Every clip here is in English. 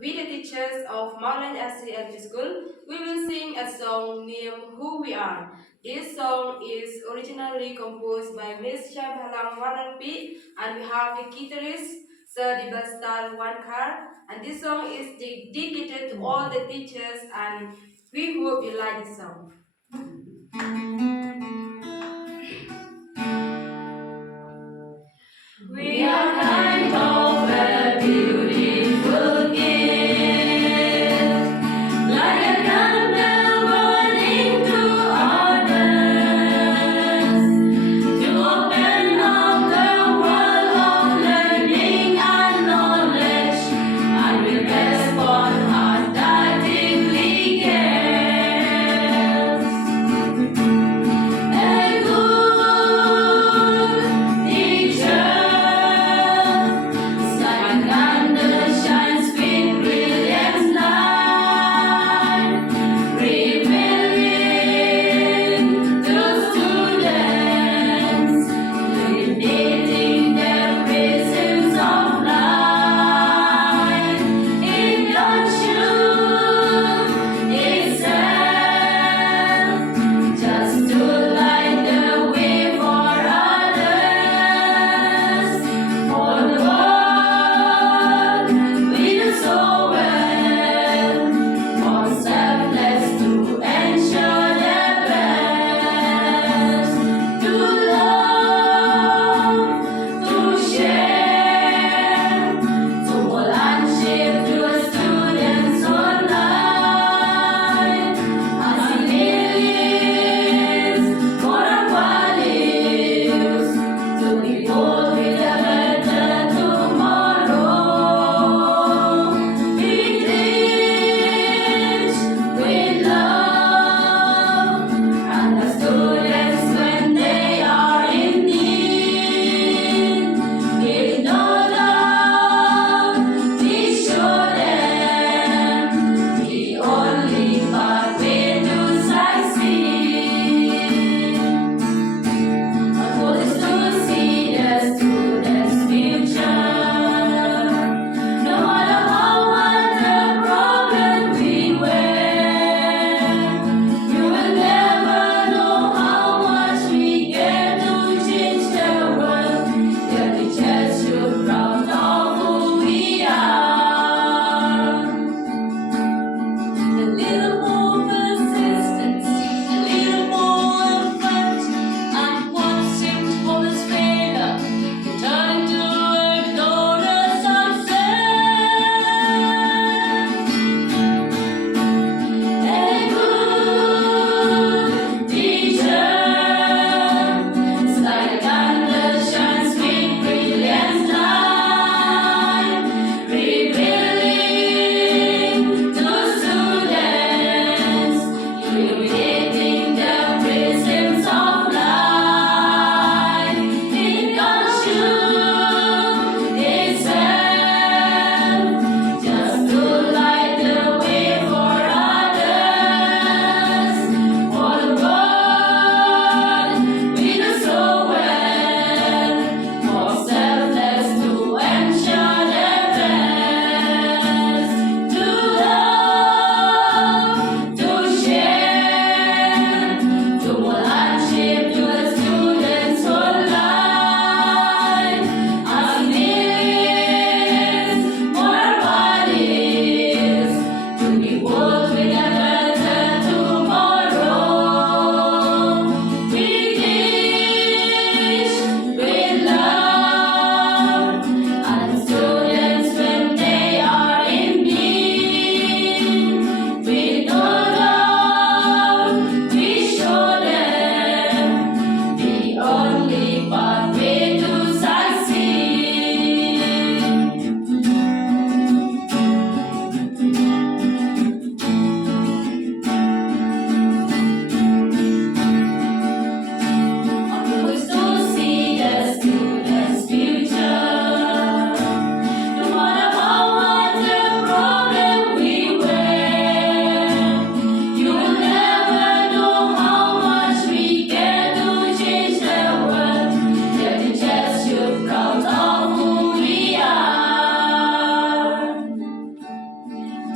with the teachers of Bandahun RCLP School, we will sing a song named Who We Are. This song is originally composed by Miss Shaibhalang Warlarpih, and we have the guitarist Sir Dibelstar Wankhar, and this song is dedicated to all the teachers, and we hope you like this song. We are kind of a beautiful gift, like a candle burning to others, to open up the world of learning and knowledge, and we respond heart that deeply cares. A good teacher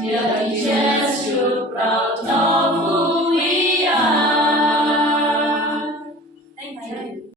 Dear teachers, should proud